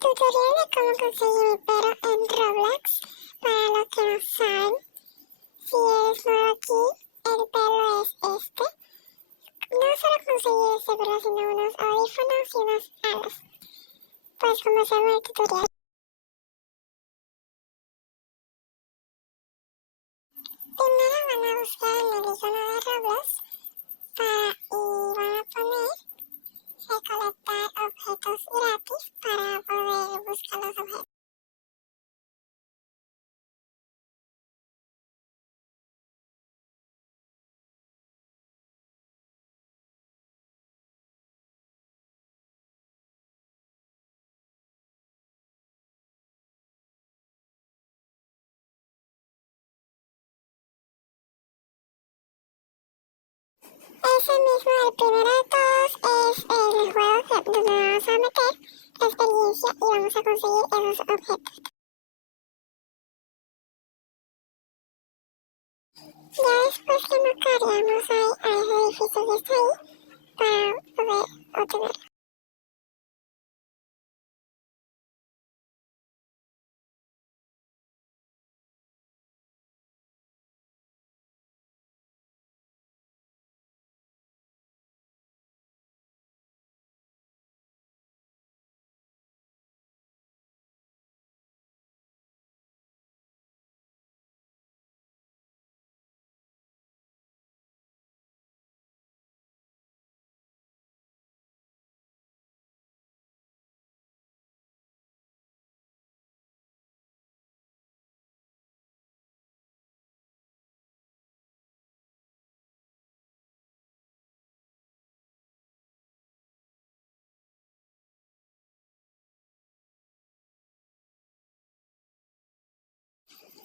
Tutorial de cómo conseguir mi perro en Roblox. Para los que no saben, si eres nuevo aquí, el perro es este. No solo conseguir este perro, sino unos audífonos y unas alas. Pues comencemos el tutorial. Primero van a buscar en el icono de Roblox y van a poner recolectar objetos gratis para poder buscar los objetos. Ese mismo, el primero de todos, es el juego donde vamos a meter la experiencia y vamos a conseguir esos objetos. Ya después que nos cargamos a ese edificio que está ahí para poder obtenerlo.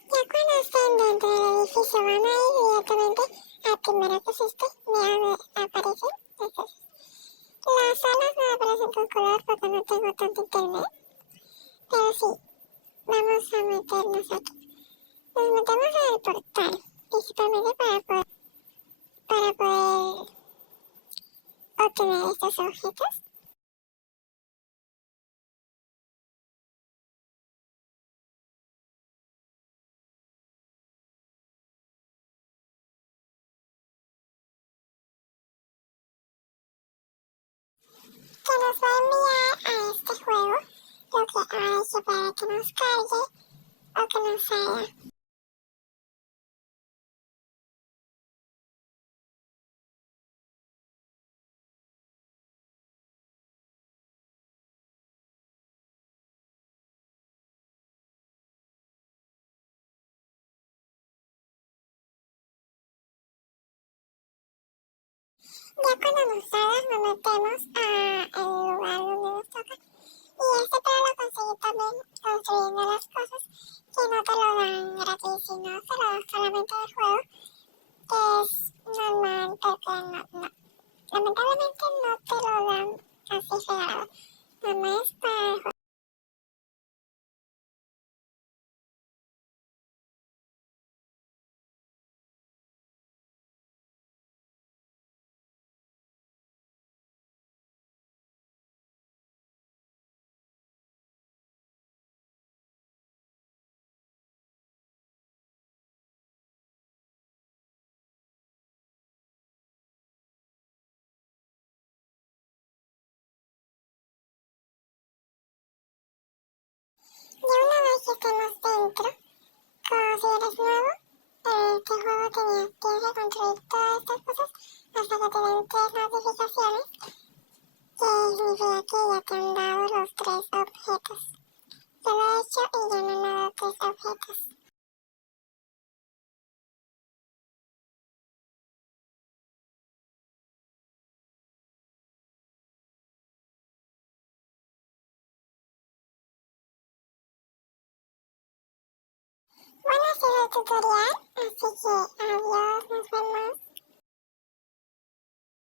Ya cuando estén dentro del edificio van a ir directamente al primero que existe, mira donde aparecen estos. Las salas no aparecen con color porque no tengo tanto internet, pero sí, vamos a meternos aquí. Nos metemos en el portal, principalmente para poder obtener estos objetos. Que nos va a enviar a este juego lo que hay que para que nos cargue o que nos salga. Ya cuando nos salga nos metemos al lugar donde nos toca. Y este para lo conseguir también construyendo las cosas que no te lo dan gratis, sino te lo dan solamente del juego, que es normal porque no. Lamentablemente no te lo dan así regalado. Nada más para el juego. Y una vez que estemos dentro, como si eres nuevo, este juego tienes que construir todas estas cosas hasta que te den 3 notificaciones, que significa que ya te han dado los 3 objetos. Yo lo he hecho y ya me han dado 3 objetos. Bueno, ha sido el tutorial, así que adiós, nos vemos.